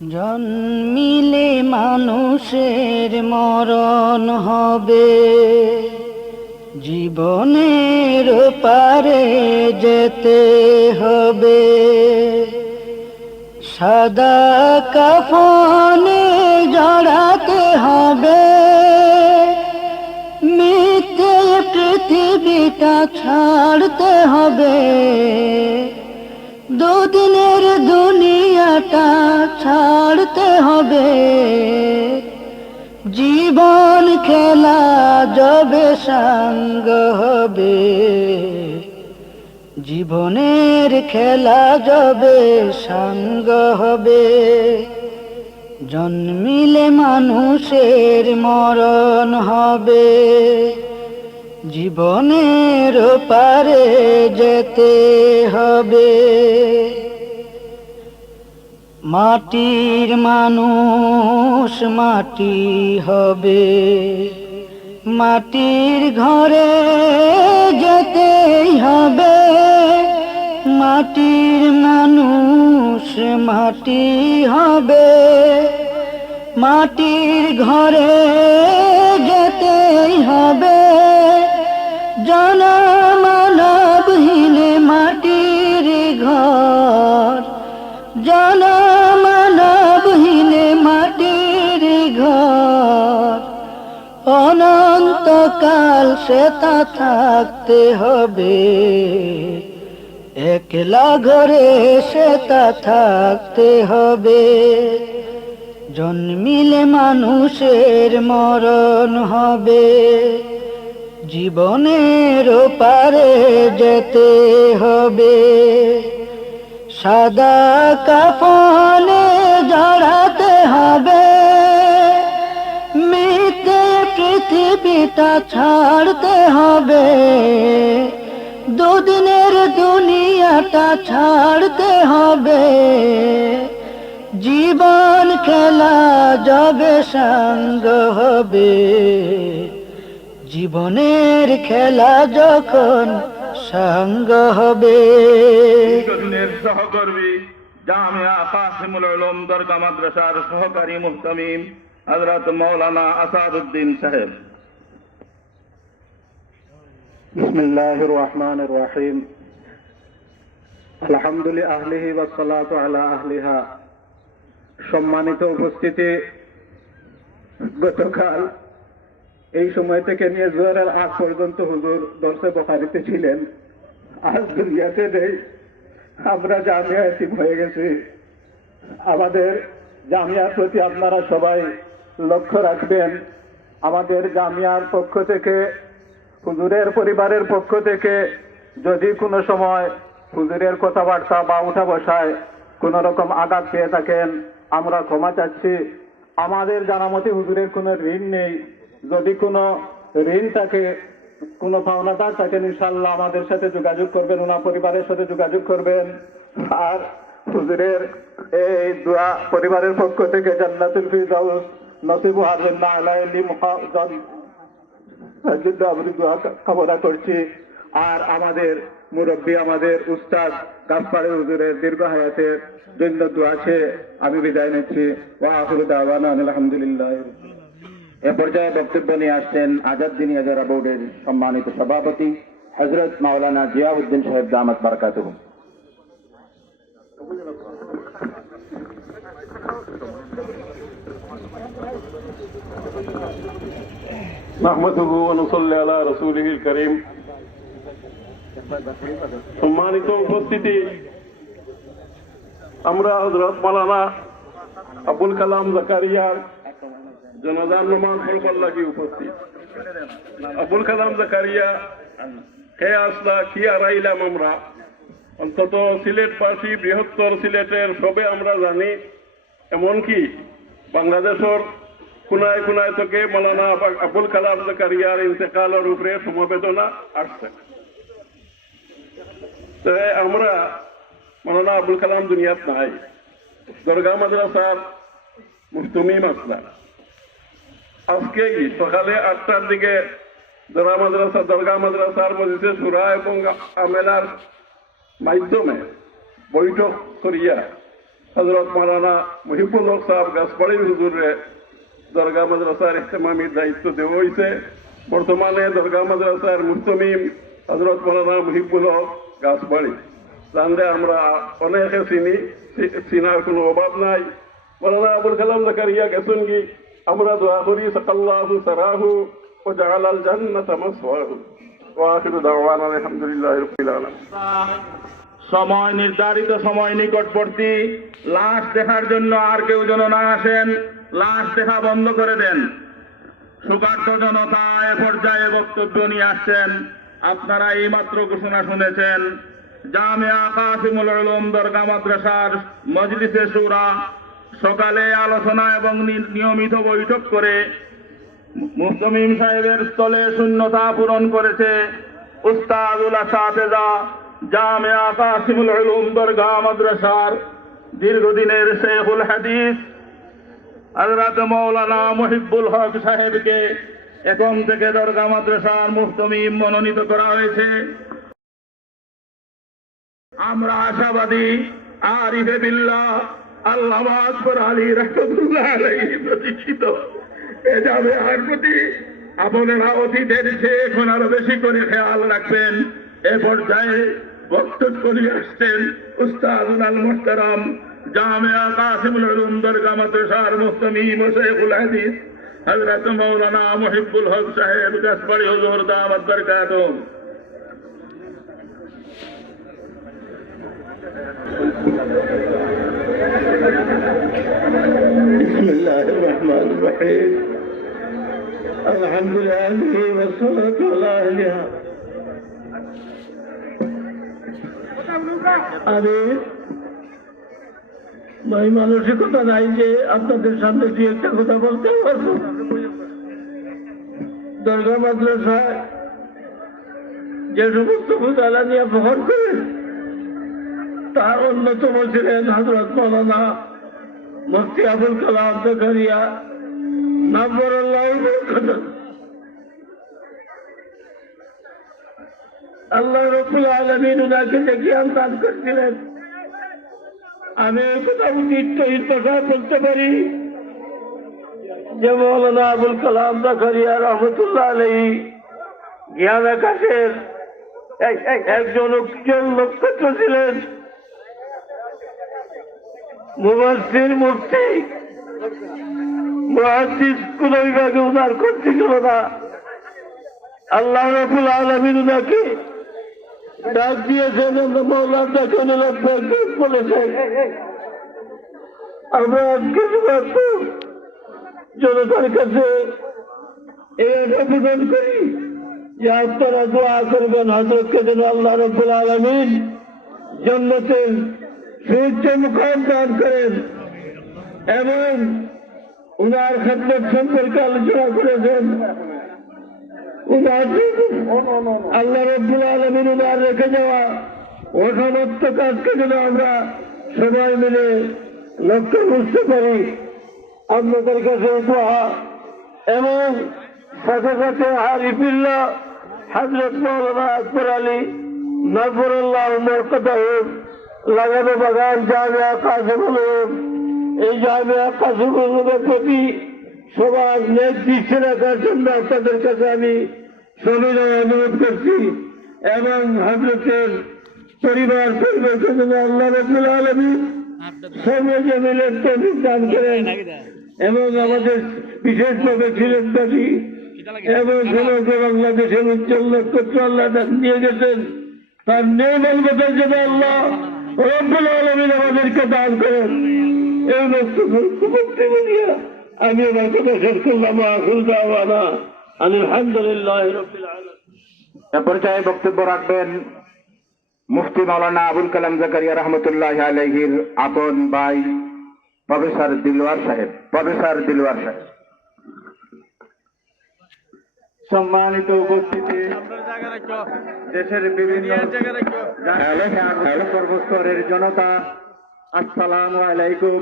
জন্মিলে মানুষের মরণ হবে। জীবনের পারে যেতে হবে। সাদা কাফনে জড়াতে হবে। মিথ্যে পৃথিবীটা ছাড়তে হবে। দুদিনের দুনিয়াটা ছাড়তে হবে। জীবন খেলা যবে সাঙ্গ হবে। জীবনের খেলা যবে সাঙ্গ হবে। জন্মিলে মানুষের মরণ হবে। জীবনের পারে যেতে হবে। মাটির মানুষ মাটি হবে। মাটির ঘরে যেতেই হবে। মাটির মানুষ মাটি হবে। মাটির ঘরে যেতেই হবে। জনমানবহীনে অনন্তকাল সেটা থাকতে হবে। একলা ঘরে সেটা থাকতে হবে। জন্মিলে মানুষের মরণ হবে। জীবনের পারে যেতে হবে। সাদা কাফনে জড়াতে হবে। পৃথিবীটা ছাড়তে হবে। দুদিনের দুনিয়াটা ছাড়তে হবে। জীবন খেলা যবে সাঙ্গ হবে। জীবনের খেলা যখন সাঙ্গ হবে। সহকর্মী জামিয়া কাসিমুল উলুম দরগা মাদ্রাসার সহকারী মুহতামিম হযরত মাওলানা আসাদউদ্দিন সাহেব। بسم الله الرحمن الرحيم الحمد لله والصلاة على أهلها সম্মানিত উপস্থিতি গতকাল এই সময় থেকে নিয়ে জোয়ারের আগ পর্যন্ত হুজুর দর্শে বখারিতে ছিলেন আজ দুনিয়াতে নেই আমরা জামিয়া এতিম হয়ে গেছি আমাদের জামিয়ার প্রতি আপনারা সবাই লক্ষ্য রাখবেন আমাদের জামিয়ার পক্ষ থেকে হুজুরের পরিবারের পক্ষ থেকে যদি কোনো সময় হুজুরের কথাবার্তা বা উঠা বসায় কোন রকম আঘাত পেয়ে থাকেন, আমরা ক্ষমা চাচ্ছি। আমাদের জানামতে হুজুরের কোনো ঋণ নেই। যদি কোনো ঋণ থাকে, কোনো পাওনাদার থাকেন ইনশাল্লাহ আমাদের সাথে যোগাযোগ করবেন, ওনার পরিবারের সাথে যোগাযোগ করবেন। আর হুজুরের এই দোয়া পরিবারের পক্ষ থেকে জান্নাতুল ফিরদাউস নসিব না আলাইলি মুহাজ্জাদ জন্য আমি কামনা করছি। আর আমাদের মুরব্বী, আমাদের উস্তাদ গাফারে হুজুরের দীর্ঘ হায়াতের জন্য দোয়া আছে আমি বিদায় নিচ্ছি। ওয়া আখিরু দাওয়ানা আলহামদুলিল্লাহ এ পর্যায়ে বক্তব্য নিয়ে আসছেন আজাদ দিনী হাজারা বোর্ডের সম্মানিত সভাপতি হজরত মাওলানা জিয়াউদ্দিন সাহেব দামাত বারকাতুহ। ওয়া নুসাল্লি আলা রাসূলিহিল কারীম সম্মানিত উপস্থিতি, আমরা হযরত মাওলানা আবুল কালাম জাকারিয়ার নমান হলকল লাগি উপস্থিত। আবুল কালাম জাকারিয়া, কে আসলা, কি আড়াইলাম আমরা? অন্তত সিলেট সিলেটবাসী বৃহত্তর সিলেটের সবে আমরা জানি, এমনকি বাংলাদেশের কোনায় কোনায় থেকে মৌলানা আবুল কালাম জাকারিয়ার ইন্তেকালের উপরে সমবেদনা আসছে। আমরা মৌলানা আবুল কালাম দুনিয়াত নাই। দরগা মাদ্রাসার মুফতুমি মাসলা। আজকেই সকালে আটটার দিকে দরা মাদ্রাসা দরগা মাদ্রাসার মসজিদে সুরা এবং আমেলার মাধ্যমে বৈঠক করিয়া হজরত মৌলানা মুহিবুল হক সাহেব গাছপাড়ি হুজুরে দরগা মাদ্রাসার ইহতেমামির দায়িত্ব দেওয়া হয়েছে। বর্তমানে দরগা মাদ্রাসার মুস্তমিম হজরত মৌলানা মুহিবুল হক গাছবাড়ি। জানলে আমরা অনেকে চিনি চিনার কোনো অভাব নাই। মৌলানা আবুল কালাম জাকারিয়া গেছেন কি, আমরা দোয়া করি, সাকাল্লাহু সারাহু ও জাগালাল জান্নাত মাসওয়াহু। ওয়া আখিরু দাওয়ানা সময় নির্ধারিত, সময় নিকটবর্তী। লাশ দেখার জন্য আর কেউ যেন না আসেন। লাশ দেখা বন্ধ করে দেন। সুকার্ত জনতা এ পর্যায়ে বক্তব্য নিয়ে আসছেন। আপনারা এইমাত্র ঘোষণা শুনেছেন, জামিয়া কাসিমুল উলুম দরগা মাদ্রাসার মজলিসে সুরা সকালে আলোচনা এবং নিয়মিত বৈঠক করে মুস্তমিম সাহেবের স্থলে শূন্যতা পূরণ করেছে। উস্তাদুল আসাতেজা জামিয়া কাসিমুল উলুম দরগা মাদ্রাসার দীর্ঘদিনের শেখুল হাদিস মৌলানা মুহিব্বুল হক সাহেবকে এখন থেকে দরগা মাদ্রাসার মনোনীত করা হয়েছে। আমরা আশাবাদী আরিফে আল্লামা আকবর আলী রহমতুল্লাহ প্রতিষ্ঠিত। এ যাবে আর প্রতি আপনারা অতীতের চেয়ে এখন আরও বেশি করে খেয়াল রাখবেন। এ পর্যায়ে বক্তব্য নিয়ে আসছেন উস্তাদুল আল মুহতারাম جامعہ قاسم العلوم درگاہ متشار مفتمی شیخ الحدیث حضرت مولانا محب الحق صاحب دس بڑی حضور دامت برکاتو بسم الله الرحمن الرحيم. الحمد لله والصلاة على أهلها آمين মানসিকতা নাই যে আপনাদের সামনে দুই একটা কথা বলতে পারব। দরগা মাদ্রাসায় যে সমস্ত ফুজালা নিয়ে বহন করেন তার অন্যতম ছিলেন হজরত মৌলানা মুফতি আবুল কালাম জাকারিয়া। নাম্বরুল্লাহ আল্লাহ রবুল আলমিন ওনাকে যে জ্ঞান দান করছিলেন আমি এই কথা ভাষায় বলতে পারি যে মৌলানা আবুল কালাম জাকারিয়া রহমতুল্লাহ আলহী জ্ঞান আকাশের এক- এক- একজন উজ্জ্বল নক্ষত্র ছিলেন। মুবাসির মূর্তি মহাদিস কোন বিভাগে উনার না। আল্লাহ রবুল আলমিন উনাকে ডাক দিয়েছেন আমরা উনি লব্বাইক বলেছেন আমরা আজকে জনতার কাছে আবেদন করি যে আপনারা দোয়া করবেন হজরতকে যেন আল্লাহ রবুল আলমিন জন্মতের সূর্য মুখাম দান করেন এবং উনার খেদমত সম্পর্কে আলোচনা করেছেন আল্লাহ রব্বুল আলমিন উনার রেখে যাওয়া অসমস্ত কাজকে যেন আমরা সবাই মিলে লক্ষ্য বুঝতে পারি আপনাদের কাছে দোয়া এবং সাথে সাথে হারিফিল্লা হজরত মৌলানা আকবর আলী নজরুল্লাহ মরকতাহ লাগানো বাগান জামিয়া কাসিমুল উলুম। এই জামিয়া কাসিমুল উলুমের প্রতি সবার নেক দৃষ্টি রাখার জন্য আপনাদের কাছে আমি সবিনয় অনুরোধ করছি এবং হজরতের পরিবার পরিবেশের জন্য আল্লাহ রবুল আলমী সমাজে মিলে তৌফিক দান করেন এবং আমাদের বিশেষভাবে সিলেটবাসী এবং সমগ্র বাংলাদেশের উজ্জ্বল নক্ষত্র আল্লাহ দান দিয়ে গেছেন। তার নিয়ম অনুমতের জন্য আল্লাহ রব্বুল আলমিন আমাদেরকে দান করেন। এই বক্তব্য আমি আমার কথা শেষ করলাম। আকুল দাওয়ানা। পর্যায়ে বক্তব্য রাখবেন মুফতি মাওলানা আবুল কালাম জাকারিয়া রহমতুল্লাহ আলহির আপন ভাই প্রফেসর দিলওয়ার সাহেব প্রফেসর দিলওয়ার সাহেব। সম্মানিত উপস্থিতি। দেশের বিভিন্ন সর্বস্তরের জনতা আসসালামু আলাইকুম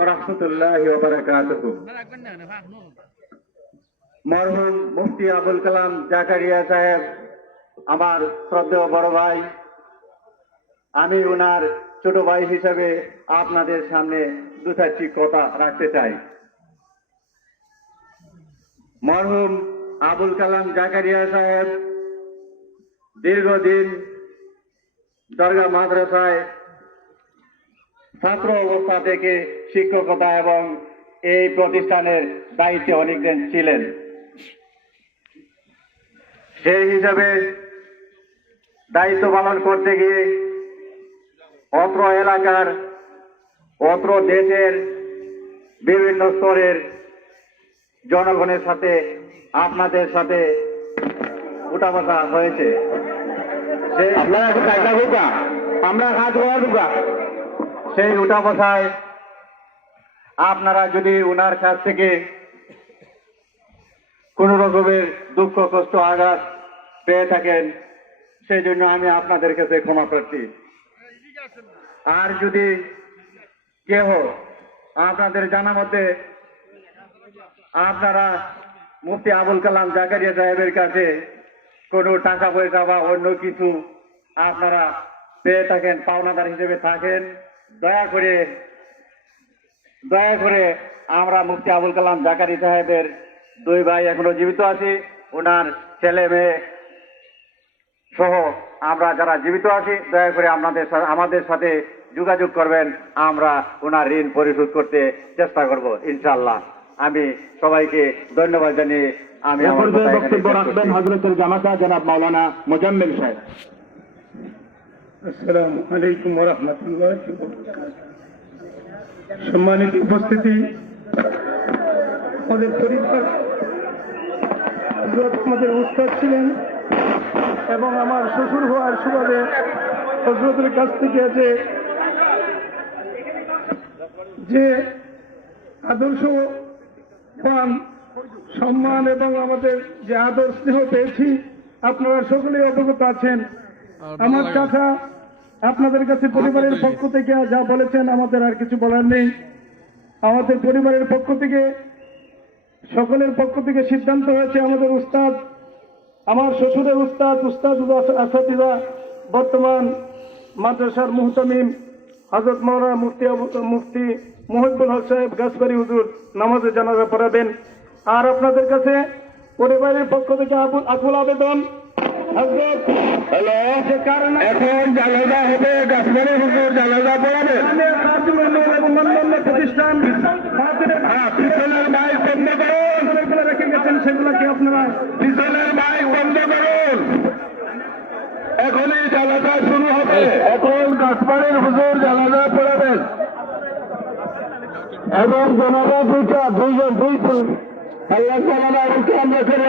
রহমতুল্লাহ মরহুম মুফতি আবুল কালাম জাকারিয়া সাহেব, আমার শ্রদ্ধেয় বড় ভাই। আমি ওনার ছোট ভাই হিসাবে আপনাদের সামনে দু চারটি কথা রাখতে চাই। মরহুম আবুল কালাম জাকারিয়া সাহেব, দীর্ঘদিন দরগা মাদ্রাসায় ছাত্র অবস্থা থেকে শিক্ষকতা এবং এই প্রতিষ্ঠানের দায়িত্বে অনেকদিন ছিলেন। সেই হিসাবে দায়িত্ব পালন করতে গিয়ে অত্র এলাকার অত্র দেশের বিভিন্ন স্তরের জনগণের সাথে আপনাদের সাথে উঠা বসা হয়েছে। সেই আপনারা এখন একটা ঢুকা আমরা ঢুকা সেই উঠা বসায় আপনারা যদি ওনার কাছ থেকে কোন রকমের দুঃখ, কষ্ট, আঘাত পেয়ে থাকেন সেই জন্য আমি আপনাদের কাছে ক্ষমা প্রার্থী। আর যদি কেহ আপনাদের জানা মতে আপনারা মুফতি আবুল কালাম জাকারিয়া সাহেবের কাছে কোনো টাকা পয়সা বা অন্য কিছু আপনারা পেয়ে থাকেন, পাওনাদার হিসেবে থাকেন, দয়া করে দয়া করে আমরা মুফতি আবুল কালাম জাকারি সাহেবের দুই ভাই এখনও জীবিত আছি ওনার ছেলে মেয়ে সহ আমরা যারা জীবিত আছি দয়া করে আপনাদের আমাদের সাথে যোগাযোগ করবেন আমরা ওনার ঋণ পরিশোধ করতে চেষ্টা করব ইনশাল্লাহ আমি সবাইকে ধন্যবাদ জানিয়ে আমি বক্তব্য রাখবেন হজরতের জামাতা জনাব মাওলানা মোজাম্মেল সাহেব। আসসালামু আলাইকুম রহমতুল্লাহ সম্মানিত উপস্থিতি আমাদের পরিবার হযরত আমাদের উস্তাদ ছিলেন এবং আমার শ্বশুর হওয়ার সুবাদে হজরতের কাছ থেকে যে যে আদর্শ পান সম্মান এবং আমাদের যে আদর স্নেহ পেয়েছি আপনারা সকলেই অবগত আছেন। আমার চাচা আপনাদের কাছে পরিবারের পক্ষ থেকে যা বলেছেন আমাদের আর কিছু বলার নেই। আমাদের পরিবারের পক্ষ থেকে সকলের পক্ষ থেকে সিদ্ধান্ত হয়েছে আমাদের উস্তাদ আমার শ্বশুরের উস্তাদ উস্তাদ আসাদিদা বর্তমান মাদ্রাসার মুহতামিম হজরত মৌলানা মুফতি মুফতি মুহিবুল হক সাহেব গাছবাড়ি হুজুর নামাজে জানাজা পড়াবেন। আর আপনাদের কাছে পরিবারের পক্ষ থেকে আকুল আবেদন। হ্যালো এখন জানাজা হবে গাছবাড়ি হুজুর জানাজা পড়াবেন আমি খাদিমুল নূর এবং অন্যান্য প্রতিষ্ঠান খাদিমের হ্যাঁ পিছনের মাইক বন্ধ করুন যেগুলো রেখে সেগুলোকে আপনারা। পিছনের মাইক বন্ধ করুন। এখনই জানাজা শুরু হবে। এখন গাছবাড়ির হুজুর জানাজা পড়াবেন। এবং জানাজা দুইটা দুইজন দুই আল্লাহ জানাজা আমরা করে